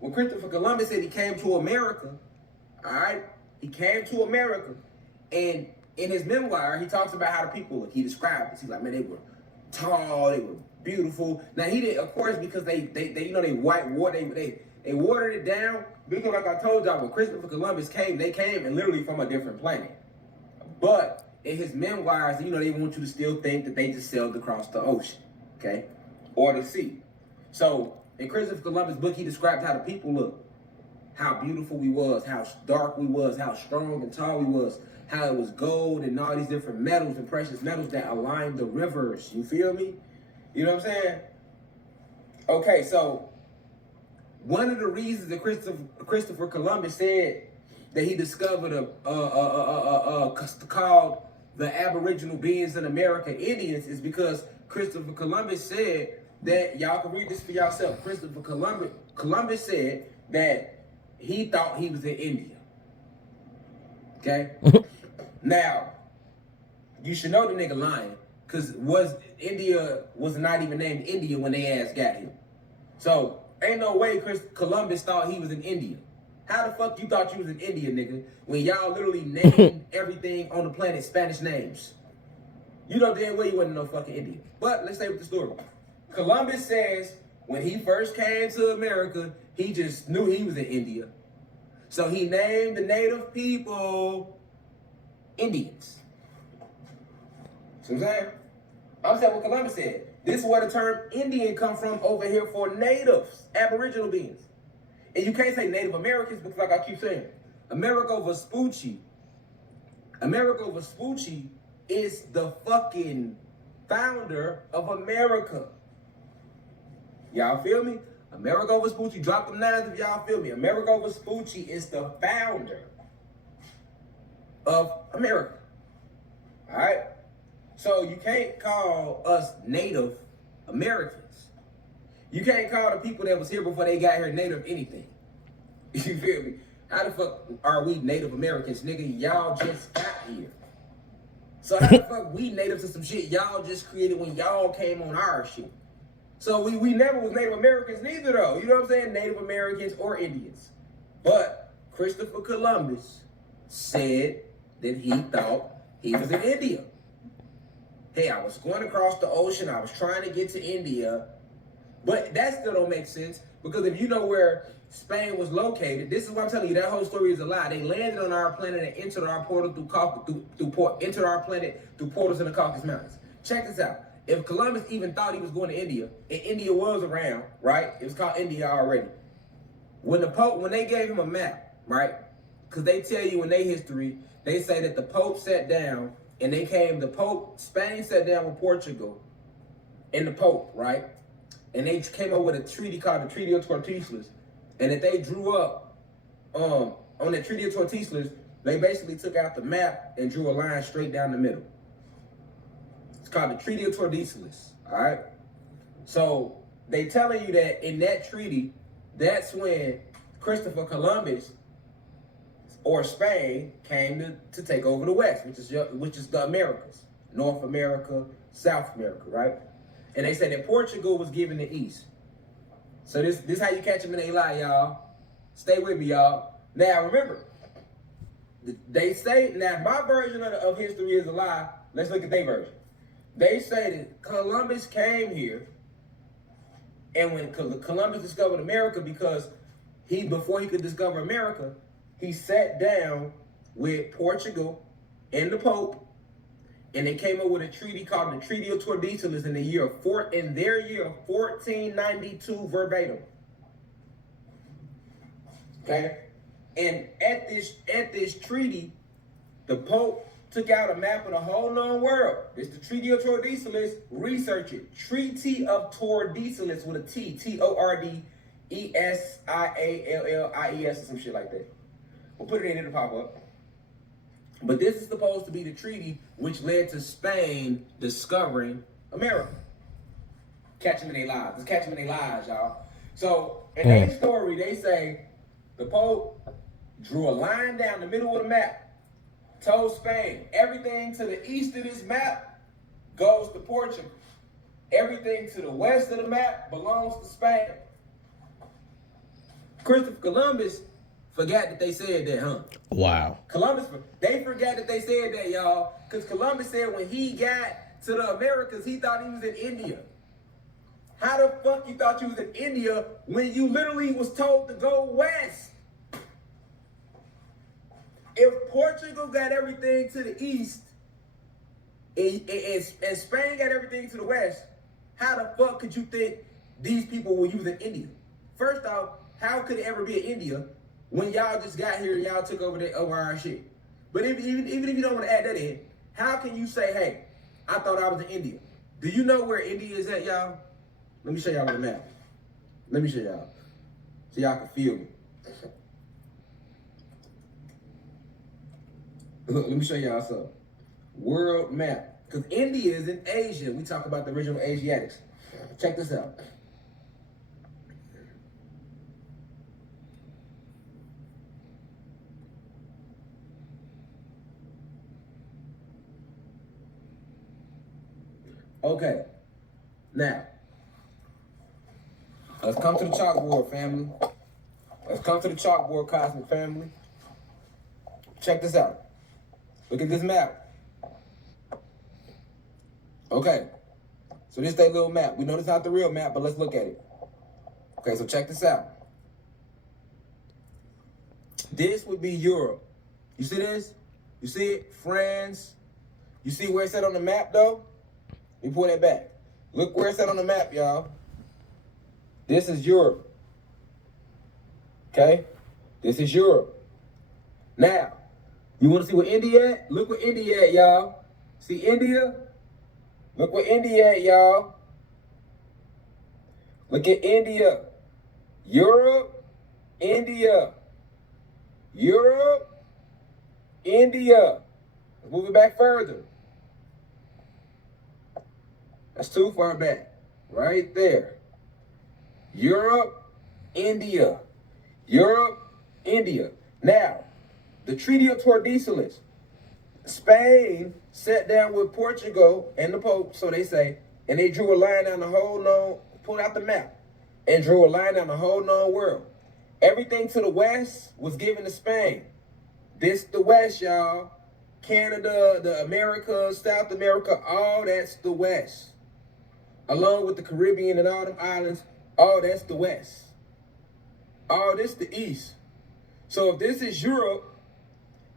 When Christopher Columbus said he came to America, all right, he came to America, and in his memoir, he talks about how the people look. He described this. He's like, man, they were tall, they were beautiful. Now he did, of course, because they you know, they white water, they watered it down. Because like I told y'all, when Christopher Columbus came, they came and literally from a different planet. But in his memoirs, you know, they want you to still think that they just sailed across the ocean, okay, or the sea. So in Christopher Columbus' book, he described how the people looked, how beautiful we was, how dark we was, how strong and tall we was, how it was gold and all these different metals and precious metals that aligned the rivers. You feel me? You know what I'm saying? Okay, so one of the reasons that Christopher Columbus said that he discovered called the Aboriginal beings in America Indians is because Christopher Columbus said that, y'all can read this for yourself. Christopher Columbus said that he thought he was in India. Okay? Now, you should know the nigga lying, because India was not even named India when they ass got here. So, ain't no way Columbus thought he was in India. How the fuck you thought you was in India, nigga, when y'all literally named everything on the planet Spanish names? You know damn well you wasn't no fucking Indian. But let's stay with the story. Columbus says when he first came to America, he just knew he was in India. So he named the native people Indians. See what I'm saying? I'm saying what Columbus said. This is where the term Indian come from over here for natives, Aboriginal beings. And you can't say Native Americans because, like I keep saying, Amerigo Vespucci is the fucking founder of America. Y'all feel me? Amerigo Vespucci, drop them nines if y'all feel me. Amerigo Vespucci is the founder of America. All right? So you can't call us Native Americans. You can't call the people that was here before they got here Native anything. You feel me? How the fuck are we Native Americans, nigga? Y'all just got here. So how the fuck we native to some shit y'all just created when y'all came on our shit? So we never was Native Americans neither though. You know what I'm saying? Native Americans or Indians. But Christopher Columbus said that he thought he was in India. Hey, I was going across the ocean. I was trying to get to India. But that still don't make sense, because if you know where Spain was located, this is what I'm telling you, that whole story is a lie. They landed on our planet and entered our portal entered our planet through portals in the Caucasus Mountains. Check this out. If Columbus even thought he was going to India, and India was around, right? It was called India already. When they gave him a map, right? Because they tell you in their history, they say that the Pope sat down and Spain sat down with Portugal and the Pope, right? And they came up with a treaty called the Treaty of Tordesillas. And that they drew up on the Treaty of Tordesillas, they basically took out the map and drew a line straight down the middle. It's called the Treaty of Tordesillas, all right? So they telling you that in that treaty, that's when Christopher Columbus or Spain came to take over the West, which is the Americas, North America, South America, right? And they said that Portugal was given the East. So this how you catch them in a lie, y'all. Stay with me, y'all. Now remember, they say, now my version of history is a lie. Let's look at their version. They say that Columbus came here, and when Columbus discovered America, because before he could discover America, he sat down with Portugal and the Pope, and they came up with a treaty called the Treaty of Tordesillas in their year of 1492 verbatim. Okay? And at this treaty, the Pope took out a map of the whole known world. It's the Treaty of Tordesillas. Research it. Treaty of Tordesillas with a T. Tordesillies or some shit like that. We'll put it in, it'll pop up. But this is supposed to be the treaty which led to Spain discovering America. Catch them in their lies. Let's catch them in their lies, y'all. So, in their story, they say the Pope drew a line down the middle of the map, told Spain, everything to the east of this map goes to Portugal. Everything to the west of the map belongs to Spain. Christopher Columbus forgot that they said that, huh? Wow. They forgot that they said that, y'all. Because Columbus said when he got to the Americas, he thought he was in India. How the fuck you thought you was in India when you literally was told to go west? If Portugal got everything to the east and Spain got everything to the west, how the fuck could you think these people were using India? First off, how could it ever be in India when y'all just got here and y'all took over our shit? But even if you don't want to add that in, how can you say, hey, I thought I was in India? Do you know where India is at, y'all? Let me show y'all on the map. Let me show y'all. So y'all can feel me. Look, let me show y'all something. World map. Because India is in Asia. We talk about the original Asiatics. Check this out. Okay. Now, let's come to the chalkboard, family. Let's come to the chalkboard, cosmic family. Check this out. Look at this map. Okay. So this is their little map. We know it's not the real map, but let's look at it. Okay, so check this out. This would be Europe. You see this? You see it? France. You see where it's at on the map, though? Let me pull that back. Look where it's at on the map, y'all. This is Europe. Okay? This is Europe. Now, you want to see where India at? Look where India at, y'all. See India? Look where India at, y'all. Look at India. Europe, India. Europe, India. Let's move it back further. That's too far back. Right there. Europe, India. Europe, India. Now, the Treaty of Tordesillas. Spain sat down with Portugal and the Pope, so they say, and they drew a line down the whole known, pulled out the map, and drew a line down the whole known world. Everything to the west was given to Spain. This the west, y'all. Canada, the Americas, South America, all that's the west. Along with the Caribbean and all them islands, all that's the west. All this the east. So if this is Europe,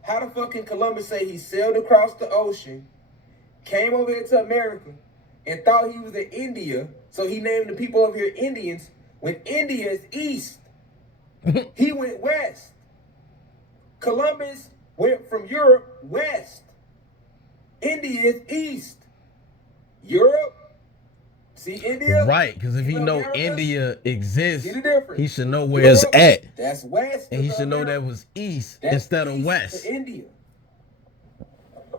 how the fuck can Columbus say he sailed across the ocean, came over here to America, and thought he was in India, so he named the people over here Indians, when India is east? He went west. Columbus went from Europe west. India is east. Europe, see India? Right, because if he know Americas? India exists, See the difference? he should know where it's at. That's west. And he of should know America. that was east That's instead of east west. to India.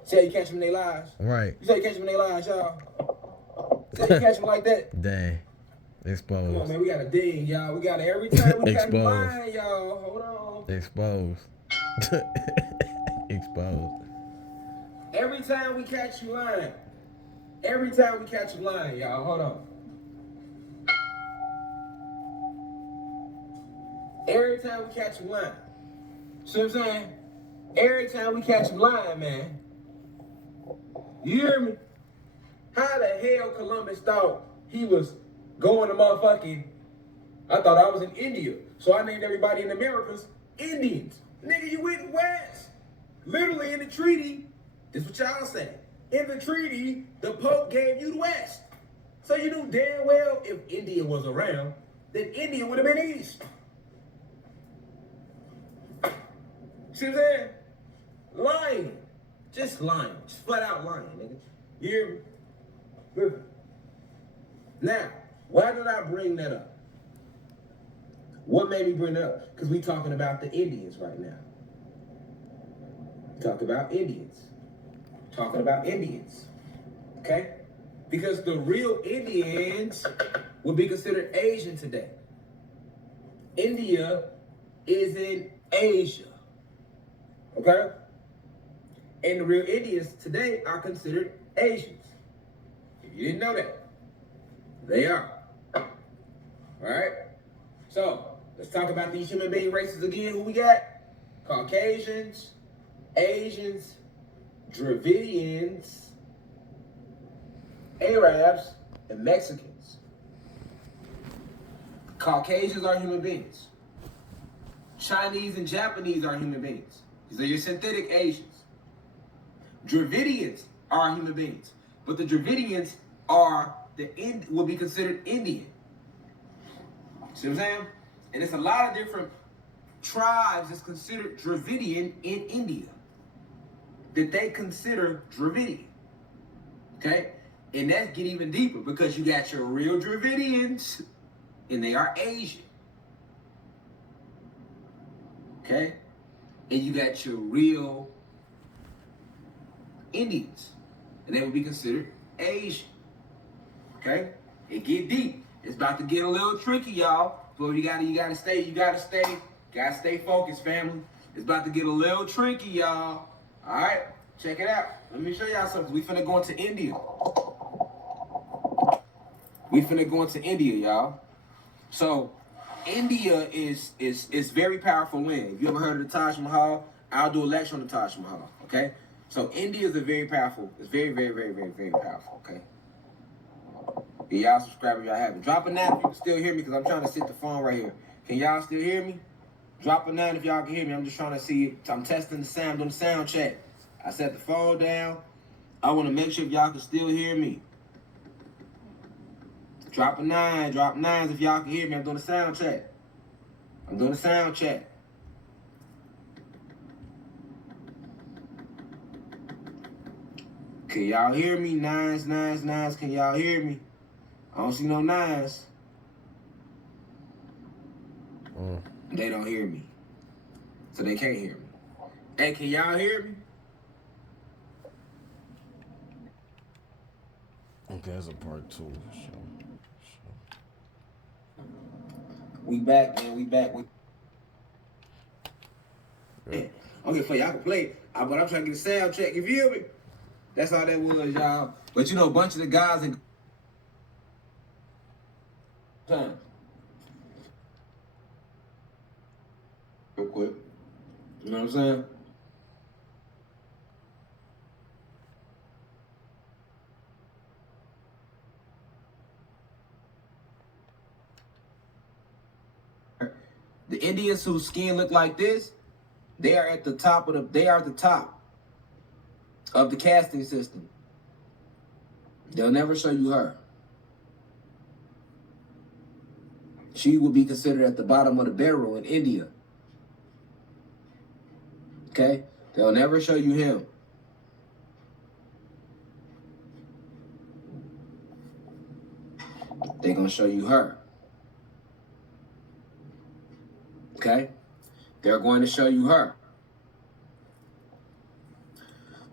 See how you catch them in their lives? Right. You say you catch them in their lives, y'all. See how you catch them like that? Dang. Come on, Exposed. man. We got a ding, y'all. We got it every time we catch Exposed. line, y'all. Hold on. Exposed. Exposed. Every time we catch you lying. Every time we catch you lying, y'all. Hold on. Every time we catch you lying. See what I'm saying? Every time we catch him lying, man. You hear me? How the hell Columbus thought he was going to motherfucking... I thought I was in India. So I named everybody in the Americas Indians. Nigga, you went west. Literally in the treaty, this is what y'all say. In the treaty, the Pope gave you the west. So you knew damn well if India was around, then India would have been east. See what I'm saying? Lying. Just lying. Just flat out lying, nigga. You hear me? Good. Now, why did I bring that up? What made me bring that up? Because we talking about the Indians right now. Talk about Indians. Talking about Indians. Okay? Because the real Indians would be considered Asian today. India is in Asia. Okay? And the real Indians today are considered Asians. If you didn't know that, they are. Alright? So, Let's talk about these human being races again. Who we got? Caucasians, Asians, Dravidians, Arabs, and Mexicans. Caucasians are human beings. Chinese and Japanese are human beings. These are your synthetic Asians. Dravidians are human beings, but the Dravidians will be considered Indian. See what I'm saying? And it's a lot of different tribes that's considered Dravidian in India that they consider Dravidian. Okay? And that get even deeper because you got your real Dravidians and they are Asian. Okay? And you got your real Indians and they would be considered Asian. Okay? It get deep. It's about to get a little tricky, y'all. But you gotta stay focused, family. It's about to get a little tricky, y'all. All right, check it out. Let me show y'all something. We finna go into India. Y'all. So, India is very powerful land. If you ever heard of the Taj Mahal, I'll do a lecture on the Taj Mahal. Okay. So India is very powerful. It's very, very, very, very, very powerful. Okay. Yeah, y'all subscribe if y'all haven't. Drop a 9 if you can still hear me because I'm trying to sit the phone right here. Can y'all still hear me? Drop a 9 if y'all can hear me. I'm just trying to see it. I'm testing the sound on the sound check. I set the phone down. I want to make sure if y'all can still hear me. Drop a 9. Drop 9s if y'all can hear me. I'm doing the sound check. Can y'all hear me? 9s, 9s, 9s. Can y'all hear me? I don't see no 9s. They don't hear me. So they can't hear me. Hey, can y'all hear me? Okay, that's a part 2. Sure. We back, man. Yeah. Okay, for y'all can play. But I'm trying to get a sound check. You feel me? That's all that was, y'all. But you know, a bunch of the guys in time. Real quick. You know what I'm saying? The Indians whose skin look like this, they are at the top of the casting system. They'll never show you her. She will be considered at the bottom of the barrel in India. Okay? They'll never show you him. They're going to show you her. Okay? They're going to show you her.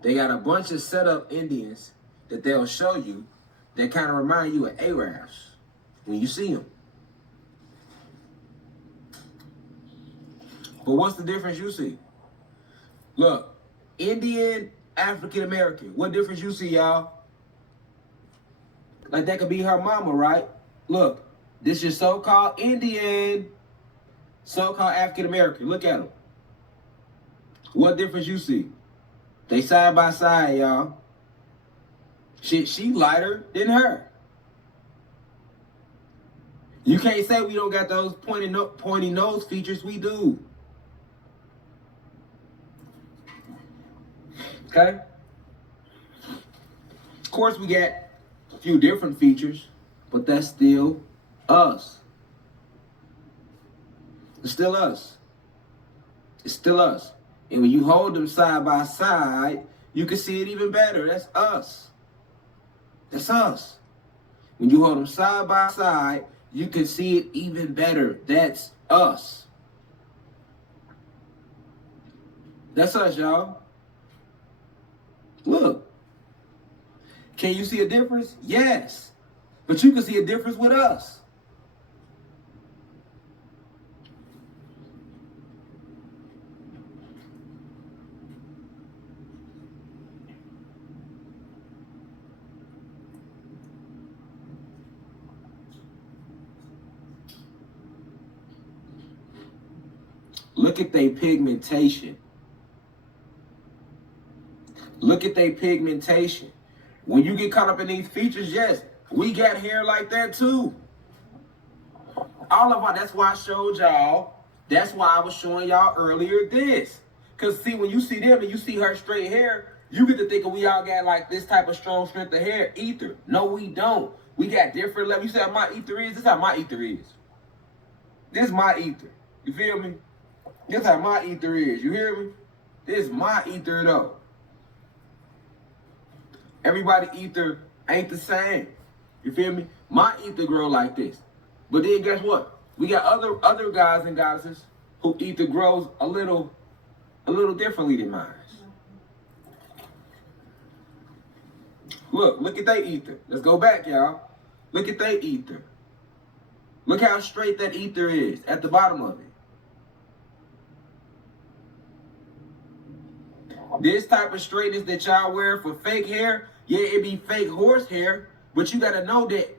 They got a bunch of setup Indians that they'll show you that kind of remind you of Arabs when you see them. But what's the difference you see? Look, Indian, African American. What difference you see, y'all? Like that could be her mama, right? Look, this is so-called Indian, so-called African American. Look at them. What difference you see? They side by side, y'all. She lighter than her. You can't say we don't got those pointy nose features. We do. Okay? Of course, we got a few different features, but that's still us. It's still us. It's still us. And when you hold them side by side, you can see it even better. That's us. That's us. When you hold them side by side, you can see it even better. That's us. That's us, y'all. Look. Can you see a difference? Yes. But you can see a difference with us. Look at their pigmentation. Look at their pigmentation. When you get caught up in these features, yes, we got hair like that too. All of our, that's why I showed y'all, that's why I was showing y'all earlier this. Because see, when you see them and you see her straight hair, you get to thinking we all got like this type of strong strength of hair, ether. No, we don't. We got different levels. You see how my ether is? This is how my ether is. This is my ether. You feel me? This is how my ether is. You hear me? This is my ether though. Everybody ether ain't the same. You feel me? My ether grow like this. But then guess what? We got other guys and goddesses who ether grows a little differently than mine. Look at that ether. Let's go back, y'all. Look at that ether. Look how straight that ether is at the bottom of it. This type of straightness that y'all wear for fake hair, yeah, it be fake horse hair, but you gotta know that,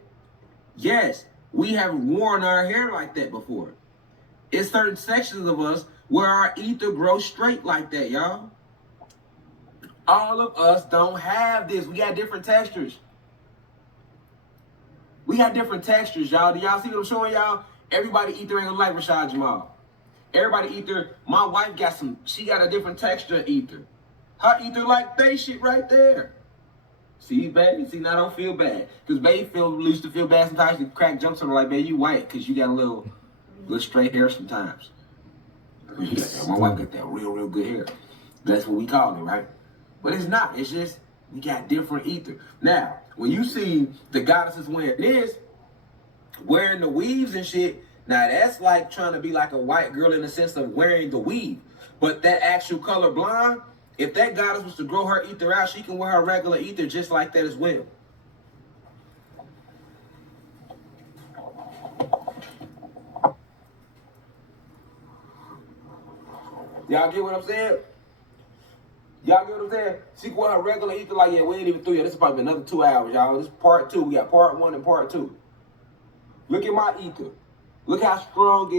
yes, we have worn our hair like that before. It's certain sections of us where our ether grows straight like that, y'all. All of us don't have this. We got different textures. We got different textures, y'all. Do y'all see what I'm showing y'all? Everybody ether ain't gonna like Rashad Jamal. Everybody ether, my wife got she got a different texture of ether. Her ether like they shit right there. See, baby? See, now I don't feel bad. Because baby used to feel bad sometimes. The crack jumps on her like, baby, you white because you got a little straight hair sometimes. My wife got that real good hair. That's what we call it, right? But it's not. It's just we got different ether. Now, when you see the goddesses wearing this, wearing the weaves and shit, now that's like trying to be like a white girl in the sense of wearing the weave. But that actual color blonde, if that goddess was to grow her ether out, she can wear her regular ether just like that as well. Y'all get what I'm saying? Y'all get what I'm saying? She can wear her regular ether like, yeah, we ain't even through yet. This is probably another 2 hours, y'all. This is part 2. We got part 1 and part 2. Look at my ether. Look how strong it is.